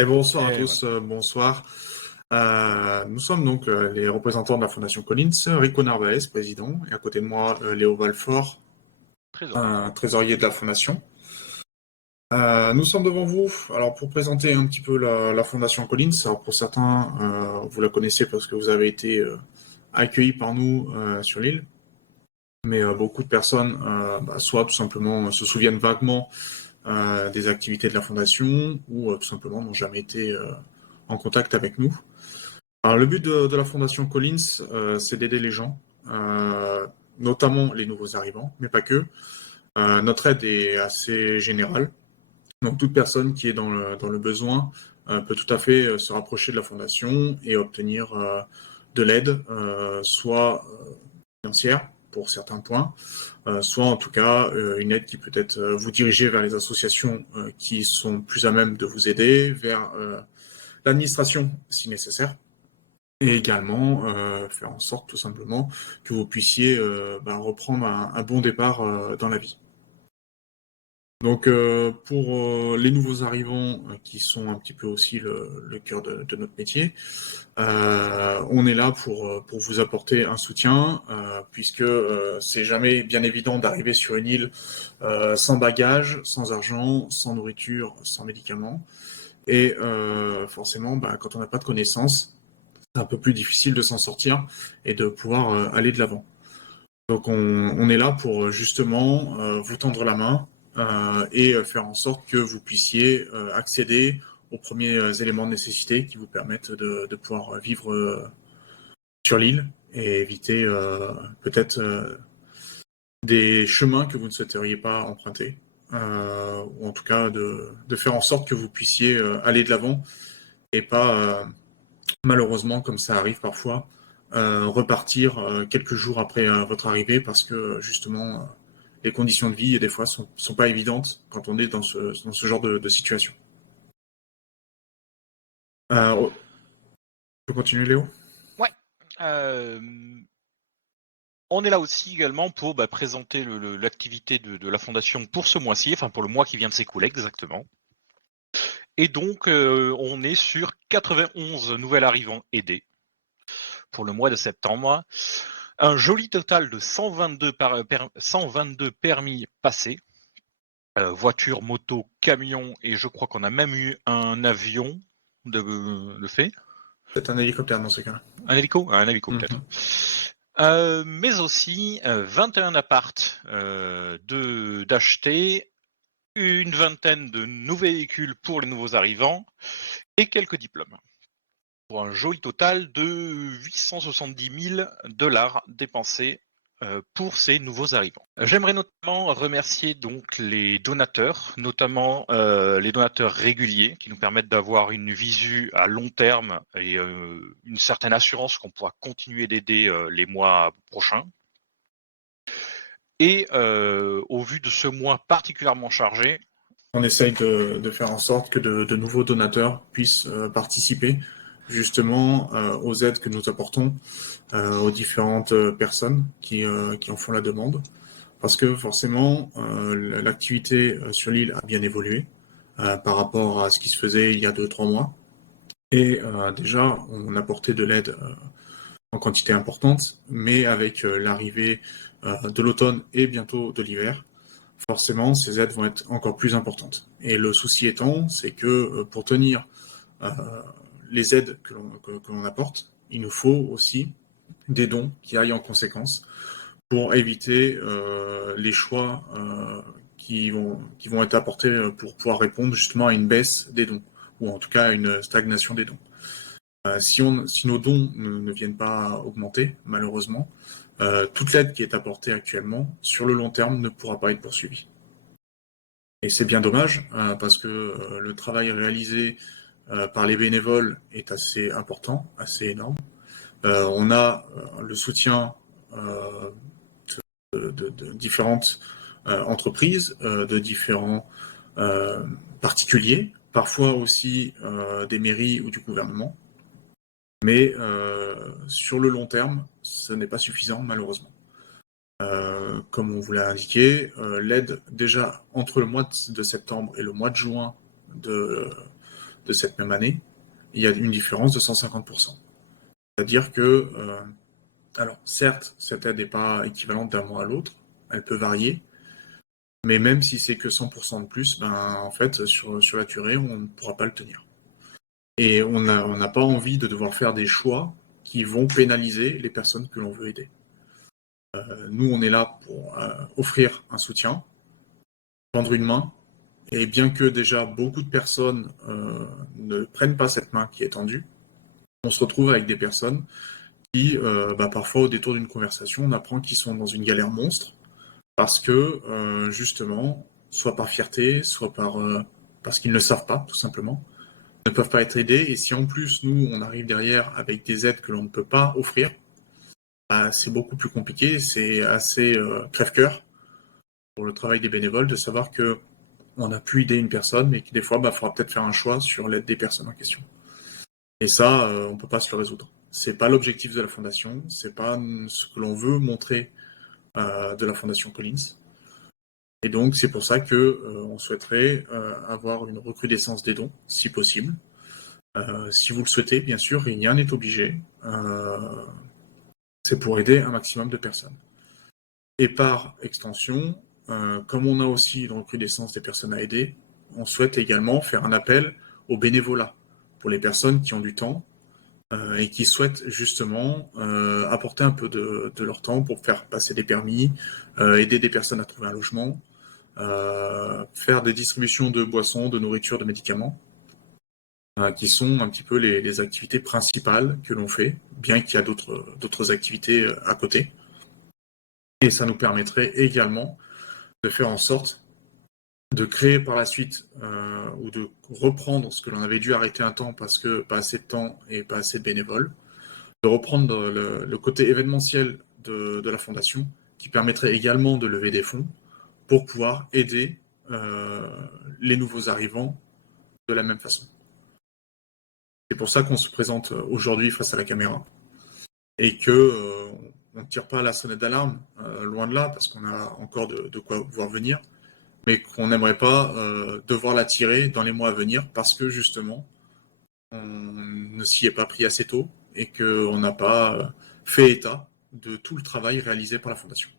Et bonsoir à Et tous, bonsoir. Nous sommes donc les représentants de la Fondation Collins, Rico Narvaez, président, et à côté de moi, Léo Valfort, trésorier. trésorier de la Fondation. Nous sommes devant vous alors pour présenter un petit peu la Fondation Collins. Alors pour certains, vous la connaissez parce que vous avez été accueillis par nous sur l'île, mais beaucoup de personnes, soit tout simplement se souviennent vaguement des activités de la Fondation, ou tout simplement n'ont jamais été en contact avec nous. Alors, le but de la Fondation Collins, c'est d'aider les gens, notamment les nouveaux arrivants, mais pas que. Notre aide est assez générale. Donc, toute personne qui est dans le besoin peut tout à fait se rapprocher de la Fondation et obtenir de l'aide, soit financière pour certains points, soit en tout cas une aide qui peut être vous diriger vers les associations qui sont plus à même de vous aider, vers l'administration si nécessaire. Et également faire en sorte tout simplement que vous puissiez reprendre un bon départ dans la vie. Donc pour les nouveaux arrivants qui sont un petit peu aussi le cœur de notre métier, on est là pour vous apporter un soutien, puisque c'est jamais bien évident d'arriver sur une île sans bagages, sans argent, sans nourriture, sans médicaments. Et forcément, quand on n'a pas de connaissances, c'est un peu plus difficile de s'en sortir et de pouvoir aller de l'avant. Donc on est là pour justement vous tendre la main et faire en sorte que vous puissiez accéder aux premiers éléments de nécessité qui vous permettent de pouvoir vivre sur l'île et éviter peut-être des chemins que vous ne souhaiteriez pas emprunter, ou en tout cas de faire en sorte que vous puissiez aller de l'avant et pas malheureusement, comme ça arrive parfois, repartir quelques jours après votre arrivée parce que justement les conditions de vie des fois sont pas évidentes quand on est dans ce genre de situation. Je peux continuer, Léo? Ouais. On est là aussi également pour présenter l'activité de la Fondation pour ce mois-ci, enfin pour le mois qui vient de s'écouler exactement. Et donc, on est sur 91 nouvel arrivants aidés pour le mois de septembre. Un joli total de 122 permis passés. Voiture, moto, camion, et je crois qu'on a même eu un avion de fait. C'est un hélicoptère dans ce cas-là. Un hélico? Un hélico peut-être. Mais aussi 21 appartes d'acheter, une vingtaine de nouveaux véhicules pour les nouveaux arrivants et quelques diplômes. Pour un joli total de 870 000 $ dépensés pour ces nouveaux arrivants. J'aimerais notamment remercier donc les donateurs, notamment les donateurs réguliers qui nous permettent d'avoir une visu à long terme et une certaine assurance qu'on pourra continuer d'aider les mois prochains. Et au vu de ce mois particulièrement chargé, On essaye de faire en sorte que de nouveaux donateurs puissent participer justement aux aides que nous apportons aux différentes personnes qui en font la demande. Parce que forcément, l'activité sur l'île a bien évolué par rapport à ce qui se faisait il y a 2-3 mois. Et déjà, on apportait de l'aide en quantité importante, mais avec l'arrivée de l'automne et bientôt de l'hiver, forcément, ces aides vont être encore plus importantes. Et le souci étant, c'est que pour tenir euh, les aides que l'on apporte, il nous faut aussi des dons qui aillent en conséquence pour éviter les choix qui vont être apportés pour pouvoir répondre justement à une baisse des dons, ou en tout cas à une stagnation des dons. Si nos dons ne viennent pas augmenter, malheureusement, toute l'aide qui est apportée actuellement, sur le long terme, ne pourra pas être poursuivie. Et c'est bien dommage, parce que le travail réalisé par les bénévoles est assez important, assez énorme. On a le soutien de différentes entreprises, de différents particuliers, parfois aussi des mairies ou du gouvernement. Mais sur le long terme, ce n'est pas suffisant, malheureusement. Comme on vous l'a indiqué, l'aide déjà entre le mois de septembre et le mois de juin de cette même année, il y a une différence de 150%. C'est-à-dire que, alors certes, cette aide n'est pas équivalente d'un mois à l'autre, elle peut varier, mais même si c'est que 100% de plus, ben, en fait, sur la durée, on ne pourra pas le tenir. Et on n'a pas envie de devoir faire des choix qui vont pénaliser les personnes que l'on veut aider. Nous, on est là pour offrir un soutien, tendre une main, et bien que déjà beaucoup de personnes ne prennent pas cette main qui est tendue, on se retrouve avec des personnes qui, parfois au détour d'une conversation, on apprend qu'ils sont dans une galère monstre, parce que justement, soit par fierté, soit parce qu'ils ne le savent pas, tout simplement, ne peuvent pas être aidés. Et si en plus, nous, on arrive derrière avec des aides que l'on ne peut pas offrir, bah, c'est beaucoup plus compliqué. C'est assez crève-cœur pour le travail des bénévoles de savoir que on a pu aider une personne, mais que des fois, il faudra peut-être faire un choix sur l'aide des personnes en question. Et ça, on ne peut pas se le résoudre. C'est pas l'objectif de la Fondation, c'est pas ce que l'on veut montrer de la Fondation Collins. Et donc, c'est pour ça que on souhaiterait avoir une recrudescence des dons, si possible. Si vous le souhaitez, bien sûr, rien n'est obligé. C'est pour aider un maximum de personnes. Et par extension, comme on a aussi une recrudescence des personnes à aider, on souhaite également faire un appel au bénévolat pour les personnes qui ont du temps et qui souhaitent justement apporter un peu de leur temps pour faire passer des permis, aider des personnes à trouver un logement, faire des distributions de boissons, de nourriture, de médicaments, qui sont un petit peu les activités principales que l'on fait, bien qu'il y a d'autres activités à côté. Et ça nous permettrait également de faire en sorte de créer par la suite ou de reprendre ce que l'on avait dû arrêter un temps parce que pas assez de temps et pas assez de bénévoles, de reprendre le côté événementiel de la Fondation qui permettrait également de lever des fonds pour pouvoir aider les nouveaux arrivants de la même façon. C'est pour ça qu'on se présente aujourd'hui face à la caméra et que on ne tire pas la sonnette d'alarme, loin de là, parce qu'on a encore de quoi voir venir, mais qu'on n'aimerait pas devoir la tirer dans les mois à venir parce que justement, on ne s'y est pas pris assez tôt et qu'on n'a pas fait état de tout le travail réalisé par la Fondation.